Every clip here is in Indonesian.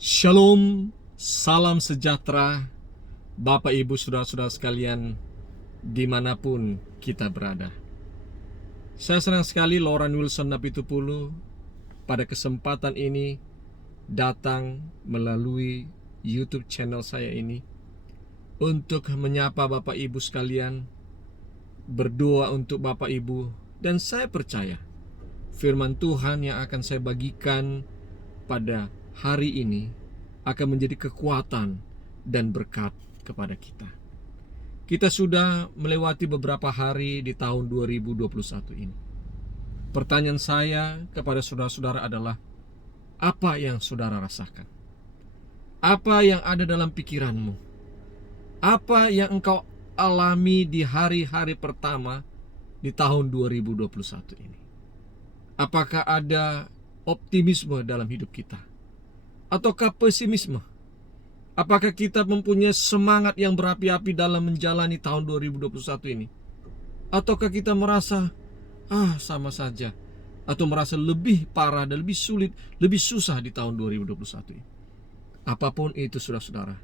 Shalom, salam sejahtera, Bapak Ibu Saudara-saudara sekalian, dimanapun kita berada. Saya senang sekali Lauren Wilson Napitupulu pada kesempatan ini datang melalui YouTube channel saya ini untuk menyapa Bapak Ibu sekalian, berdoa untuk Bapak Ibu, dan saya percaya firman Tuhan yang akan saya bagikan pada hari ini akan menjadi kekuatan dan berkat kepada kita. Kita sudah melewati beberapa hari di tahun 2021 ini. Pertanyaan saya kepada saudara-saudara adalah, apa yang saudara rasakan? Apa yang ada dalam pikiranmu? Apa yang engkau alami di hari-hari pertama di tahun 2021 ini? Apakah ada optimisme dalam hidup kita? Ataukah pesimisme? Apakah kita mempunyai semangat yang berapi-api dalam menjalani tahun 2021 ini? Ataukah kita merasa, sama saja, atau merasa lebih parah dan lebih sulit, lebih susah di tahun 2021 ini? Apapun itu saudara-saudara,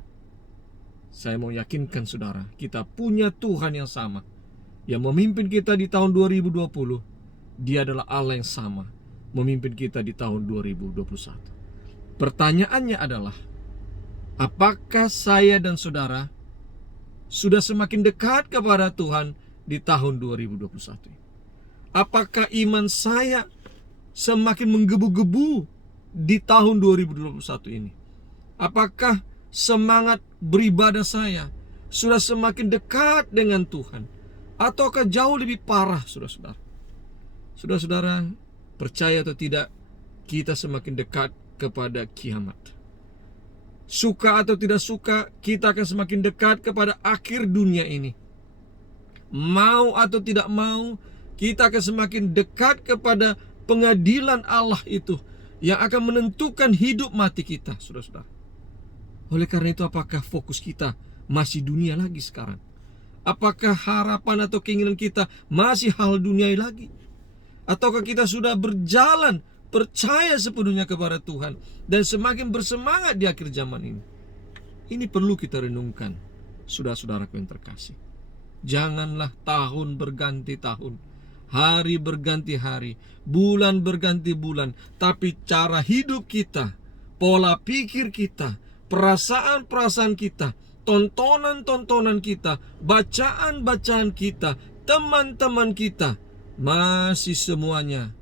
saya mau yakinkan saudara, kita punya Tuhan yang sama, yang memimpin kita di tahun 2020. Dia adalah Allah yang sama, memimpin kita di tahun 2021. Pertanyaannya adalah, apakah saya dan saudara sudah semakin dekat kepada Tuhan di tahun 2021 ini? Apakah iman saya semakin menggebu-gebu di tahun 2021 ini? Apakah semangat beribadah saya sudah semakin dekat dengan Tuhan? Ataukah jauh lebih parah, saudara-saudara? Saudara-saudara, percaya atau tidak, kita semakin dekat kepada kiamat. Suka atau tidak suka, kita akan semakin dekat kepada akhir dunia ini. Mau atau tidak mau, kita akan semakin dekat kepada pengadilan Allah itu, yang akan menentukan hidup mati kita, saudara-saudara. Oleh karena itu, apakah fokus kita masih dunia lagi sekarang? Apakah harapan atau keinginan kita masih hal duniawi lagi? Ataukah kita sudah berjalan percaya sepenuhnya kepada Tuhan dan semakin bersemangat di akhir zaman ini? Ini perlu kita renungkan, saudara-saudaraku yang terkasih. Janganlah tahun berganti tahun, hari berganti hari, bulan berganti bulan, tapi cara hidup kita, pola pikir kita, perasaan-perasaan kita, tontonan-tontonan kita, bacaan-bacaan kita, teman-teman kita, masih semuanya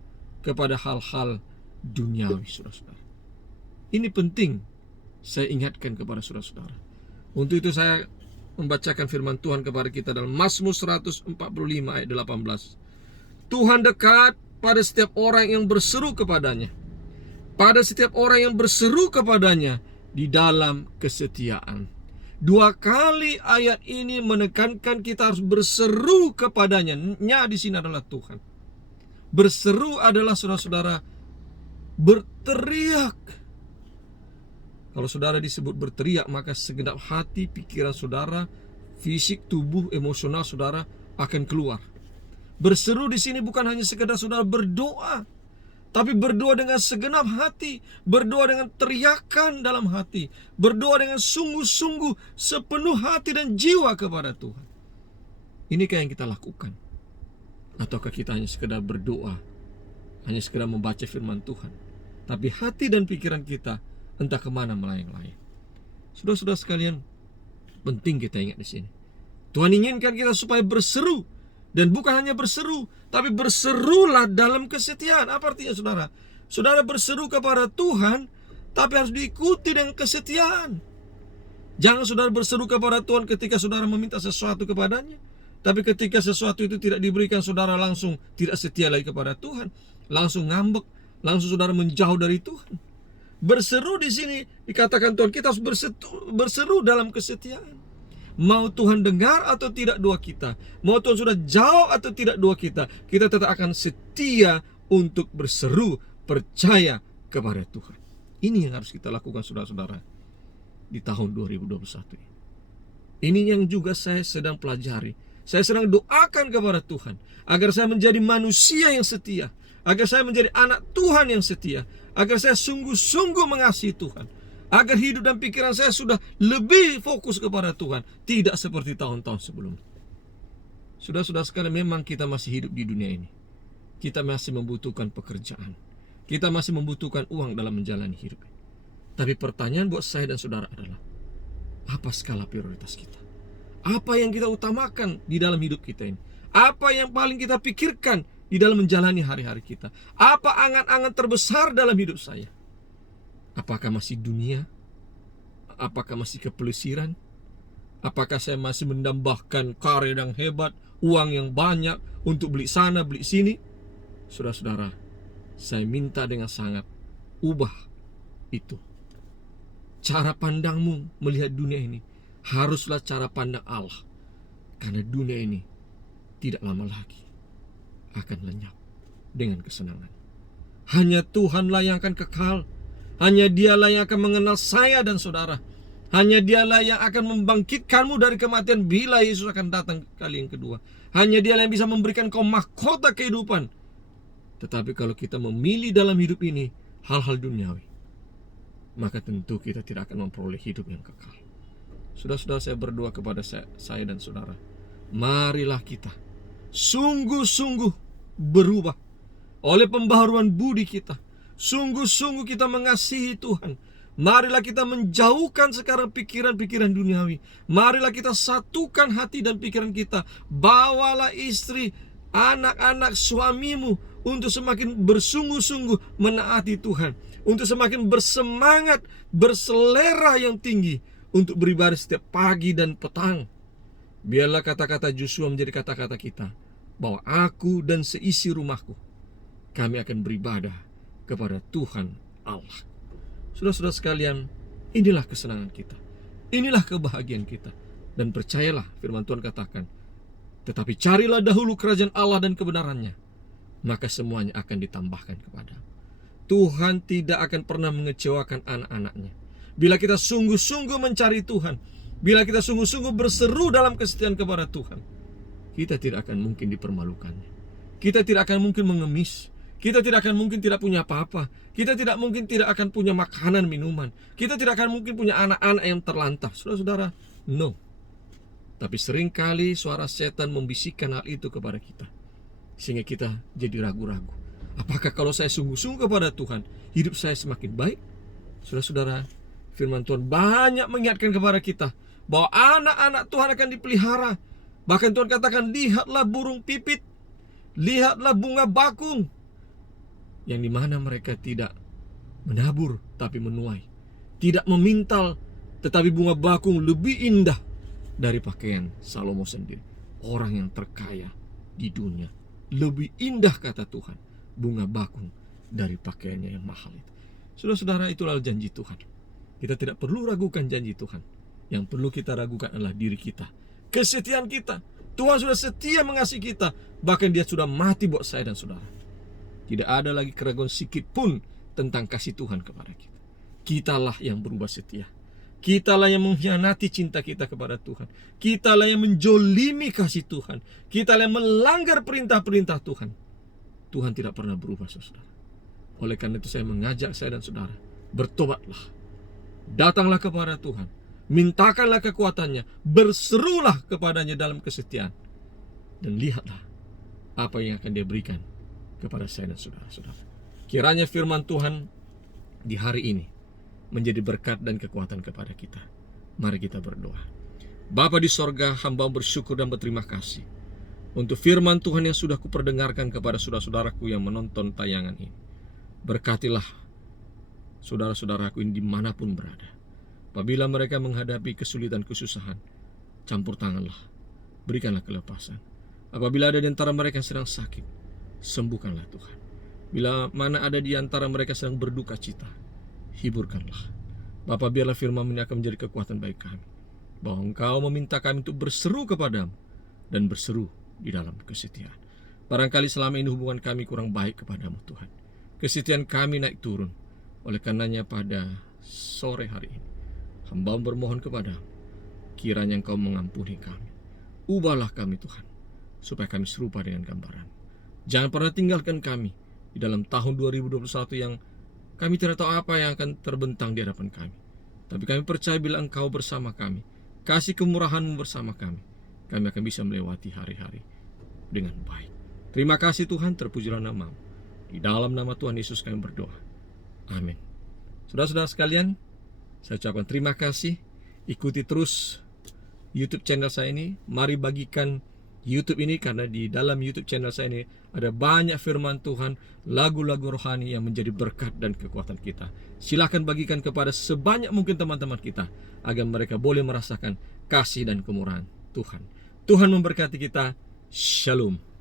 kepada hal-hal duniawi, saudara-saudara. Ini penting saya ingatkan kepada saudara-saudara. Untuk itu saya membacakan firman Tuhan kepada kita dalam Mazmur 145 ayat 18. Tuhan dekat pada setiap orang yang berseru kepadanya, pada setiap orang yang berseru kepadanya di dalam kesetiaan. Dua kali ayat ini menekankan kita harus berseru kepadanya. Nya di sini adalah Tuhan. Berseru adalah, saudara-saudara, berteriak. Kalau saudara disebut berteriak, maka segenap hati, pikiran saudara, fisik, tubuh, emosional saudara akan keluar. Berseru di sini bukan hanya sekedar saudara berdoa, tapi berdoa dengan segenap hati, berdoa dengan teriakan dalam hati, berdoa dengan sungguh-sungguh sepenuh hati dan jiwa kepada Tuhan. Inikah yang kita lakukan? Ataukah kita hanya sekedar berdoa, hanya sekedar membaca firman Tuhan, tapi hati dan pikiran kita entah kemana melayang-layang? Saudara-saudara sekalian, penting kita ingat di sini, Tuhan inginkan kita supaya berseru. Dan bukan hanya berseru, tapi berserulah dalam kesetiaan. Apa artinya, saudara? Saudara berseru kepada Tuhan, tapi harus diikuti dengan kesetiaan. Jangan saudara berseru kepada Tuhan ketika saudara meminta sesuatu kepadanya, tapi ketika sesuatu itu tidak diberikan, saudara langsung tidak setia lagi kepada Tuhan, langsung ngambek, langsung saudara menjauh dari Tuhan. Berseru di sini dikatakan Tuhan, kita harus berseru dalam kesetiaan. Mau Tuhan dengar atau tidak doa kita, mau Tuhan sudah jauh atau tidak doa kita, kita tetap akan setia untuk berseru, percaya kepada Tuhan. Ini yang harus kita lakukan, saudara-saudara, di tahun 2021 ini. Ini yang juga saya sedang pelajari. Saya sedang doakan kepada Tuhan agar saya menjadi manusia yang setia, agar saya menjadi anak Tuhan yang setia, agar saya sungguh-sungguh mengasihi Tuhan, Agar hidup dan pikiran saya sudah lebih fokus kepada Tuhan, tidak seperti tahun-tahun sebelumnya. Saudara-saudara sekalian, memang kita masih hidup di dunia ini. Kita masih membutuhkan pekerjaan. Kita masih membutuhkan uang dalam menjalani hidup. Tapi pertanyaan buat saya dan saudara adalah, apa skala prioritas kita? Apa yang kita utamakan di dalam hidup kita ini? Apa yang paling kita pikirkan di dalam menjalani hari-hari kita? Apa angan-angan terbesar dalam hidup saya? Apakah masih dunia? Apakah masih kepelesiran? Apakah saya masih mendambahkan karir yang hebat, uang yang banyak untuk beli sana, beli sini? Saudara-saudara, saya minta dengan sangat, ubah itu. Cara pandangmu melihat dunia ini haruslah cara pandang Allah. Karena dunia ini tidak lama lagi akan lenyap dengan kesenangan. Hanya Tuhanlah yang akan kekal. Hanya Dialah yang akan mengenal saya dan saudara. Hanya Dialah yang akan membangkitkanmu dari kematian bila Yesus akan datang kali yang kedua. Hanya Dialah yang bisa memberikan kau mahkota kehidupan. Tetapi kalau kita memilih dalam hidup ini hal-hal duniawi, maka tentu kita tidak akan memperoleh hidup yang kekal. Saudara-saudara, saya berdoa kepada saya dan saudara, marilah kita sungguh-sungguh berubah oleh pembaharuan budi kita. Sungguh-sungguh kita mengasihi Tuhan. Marilah kita menjauhkan sekarang pikiran-pikiran duniawi. Marilah kita satukan hati dan pikiran kita. Bawalah istri, anak-anak, suamimu untuk semakin bersungguh-sungguh menaati Tuhan, untuk semakin bersemangat, berselera yang tinggi untuk beribadah setiap pagi dan petang. Biarlah kata-kata Joshua menjadi kata-kata kita, bahwa aku dan seisi rumahku, kami akan beribadah kepada Tuhan Allah. Saudara-saudara sekalian, inilah kesenangan kita, inilah kebahagiaan kita. Dan percayalah, firman Tuhan katakan, tetapi carilah dahulu kerajaan Allah dan kebenarannya, maka semuanya akan ditambahkan kepada. Tuhan tidak akan pernah mengecewakan anak-anaknya. Bila kita sungguh-sungguh mencari Tuhan, bila kita sungguh-sungguh berseru dalam kesetiaan kepada Tuhan, kita tidak akan mungkin dipermalukannya. Kita tidak akan mungkin mengemis. Kita tidak akan mungkin tidak punya apa-apa. Kita tidak mungkin tidak akan punya makanan, minuman. Kita tidak akan mungkin punya anak-anak yang terlantar. Saudara-saudara, no. Tapi seringkali suara setan membisikkan hal itu kepada kita, sehingga kita jadi ragu-ragu. Apakah kalau saya sungguh-sungguh kepada Tuhan, hidup saya semakin baik? Saudara-saudara, firman Tuhan banyak mengingatkan kepada kita bahwa anak-anak Tuhan akan dipelihara. Bahkan Tuhan katakan, lihatlah burung pipit, lihatlah bunga bakung, yang dimana mereka tidak menabur tapi menuai, tidak memintal, tetapi bunga bakung lebih indah dari pakaian Salomo sendiri. Orang yang terkaya di dunia, lebih indah, kata Tuhan, bunga bakung dari pakaiannya yang mahal itu. Saudara-saudara, itulah janji Tuhan. Kita tidak perlu ragukan janji Tuhan. Yang perlu kita ragukan adalah diri kita, kesetiaan kita. Tuhan sudah setia mengasihi kita, bahkan Dia sudah mati buat saya dan saudara. Tidak ada lagi keraguan sedikit pun tentang kasih Tuhan kepada kita. Kitalah yang berubah setia. Kitalah yang mengkhianati cinta kita kepada Tuhan. Kitalah yang menjolimi kasih Tuhan. Kitalah yang melanggar perintah-perintah Tuhan. Tuhan tidak pernah berubah, saudara. Oleh karena itu saya mengajak saya dan saudara, bertobatlah. Datanglah kepada Tuhan. Mintakanlah kekuatannya. Berserulah kepadanya dalam kesetiaan. Dan lihatlah apa yang akan Dia berikan kepada saya dan saudara-saudara. Kiranya firman Tuhan di hari ini menjadi berkat dan kekuatan kepada kita. Mari kita berdoa. Bapa di sorga, hamba bersyukur dan berterima kasih untuk firman Tuhan yang sudah kuperdengarkan kepada saudara-saudaraku yang menonton tayangan ini. Berkatilah saudara-saudaraku ini dimanapun berada. Apabila mereka menghadapi kesulitan, kesusahan, campur tanganlah, berikanlah kelepasan. Apabila ada di antara mereka yang sedang sakit, sembuhkanlah Tuhan. Bila mana ada di antara mereka sedang berduka cita, hiburkanlah. Bapa, biarlah firman ini akan menjadi kekuatan bagi kami, bahwa Engkau meminta kami untuk berseru kepadamu dan berseru di dalam kesetiaan. Barangkali selama ini hubungan kami kurang baik kepadamu Tuhan. Kesetiaan kami naik turun. Oleh karenanya pada sore hari ini, hamba bermohon kepadamu, kiranya Engkau mengampuni kami. Ubahlah kami Tuhan, supaya kami serupa dengan gambaran. Jangan pernah tinggalkan kami di dalam tahun 2021 yang kami tidak tahu apa yang akan terbentang di hadapan kami. Tapi kami percaya bila Engkau bersama kami, kasih kemurahan-Mu bersama kami akan bisa melewati hari-hari dengan baik. Terima kasih Tuhan, terpujilah nama-Mu. Di dalam nama Tuhan Yesus kami berdoa. Amin. Saudara-saudara sekalian, saya ucapkan terima kasih. Ikuti terus YouTube channel saya ini. Mari bagikan YouTube ini, karena di dalam YouTube channel saya ini ada banyak firman Tuhan, lagu-lagu rohani yang menjadi berkat dan kekuatan kita. Silakan bagikan kepada sebanyak mungkin teman-teman kita, agar mereka boleh merasakan kasih dan kemurahan Tuhan. Tuhan memberkati kita. Shalom.